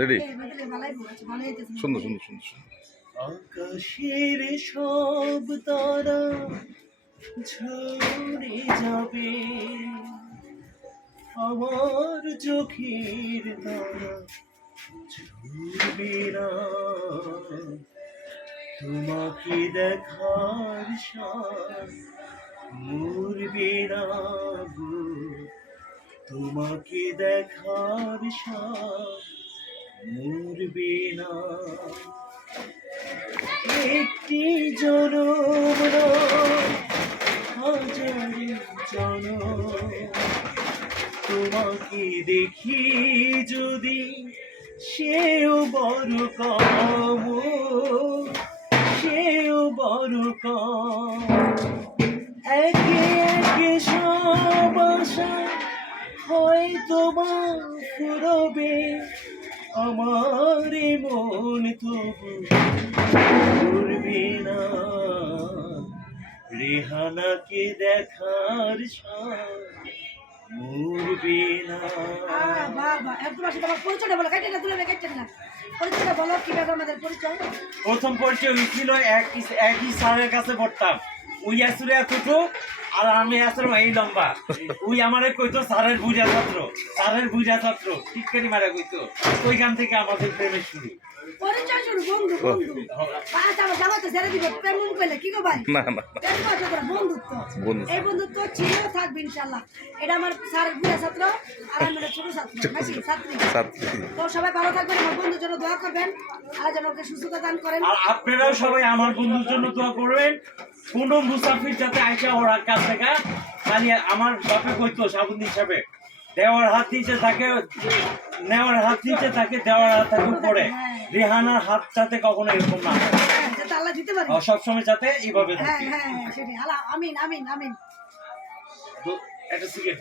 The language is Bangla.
রেডি সুন্দর সুন্দর সুন্দর আকাশের সব তারা ঝরে যাবে, আমার চোখের তারা ঝরবে না। তোমাকে দেখার সাথ মরবে না গো, তোমাকে দেখার সাথ মরবে না। একটি জনম নয়, হাজার জনম তোমাকে দেখি যদি, সেও বড় কাম, সেও বড় কাম। একে একে সব আশা হয়তো বা ফুরবে, আমার মন তবু করবে না। রেহানাকে দেখার সাথ মরবে না। প্রথম পরিচয় হয়েছিল একই স্যারের কাছে পড়তাম। ওই আসলে এতটুকু আর আমি আসলাম এই লম্বা। ওই আমারে কইতো স্যারের বুঝা ছাত্র, স্যারের বুঝা ছাত্র ঠিক করে মারা কইতো। ওইখান থেকে আমাদের প্রেমের শুরু। পরিচয় শুরু বন্ধু বন্ধু আমার জামাতে ছেড়ে দিবে প্রেম কইলে কি গো ভাই? না না বন্ধুত্ব, এই বন্ধুত্ব ছিল থাকবে ইনশাআল্লাহ। এটা আমার স্যারের বুড়া ছাত্র আর আমি ছোট ছাত্র নাকি ছাত্রী। তো সবাই ভালো থাকবেন, আমার বন্ধুর জন্য দোয়া করবেন, আল্লাহ যেন ওকে সুস্থতা দান করেন। আর আপনারাও সবাই আমার বন্ধুর জন্য দোয়া করবেন। কোনো মুসাফির যাতে আইসা ওর কাছ থেকে খালি আমার বাপে কইতো সাবুন হিসাবে দেওয়ার হাত নিচে থাকে, নেওয়ার হাত নিচে থাকে, দেওয়ার হাত থাকে উপরে। রেহানার হাত যাতে কখনো এরকম না হয়, আল্লাহ দিতে পারে সবসময় যাতে এইভাবে থাকে। হ্যাঁ হ্যাঁ সেটাই। আল্লাহ আমিন আমিন আমিন। একটা সিগারেট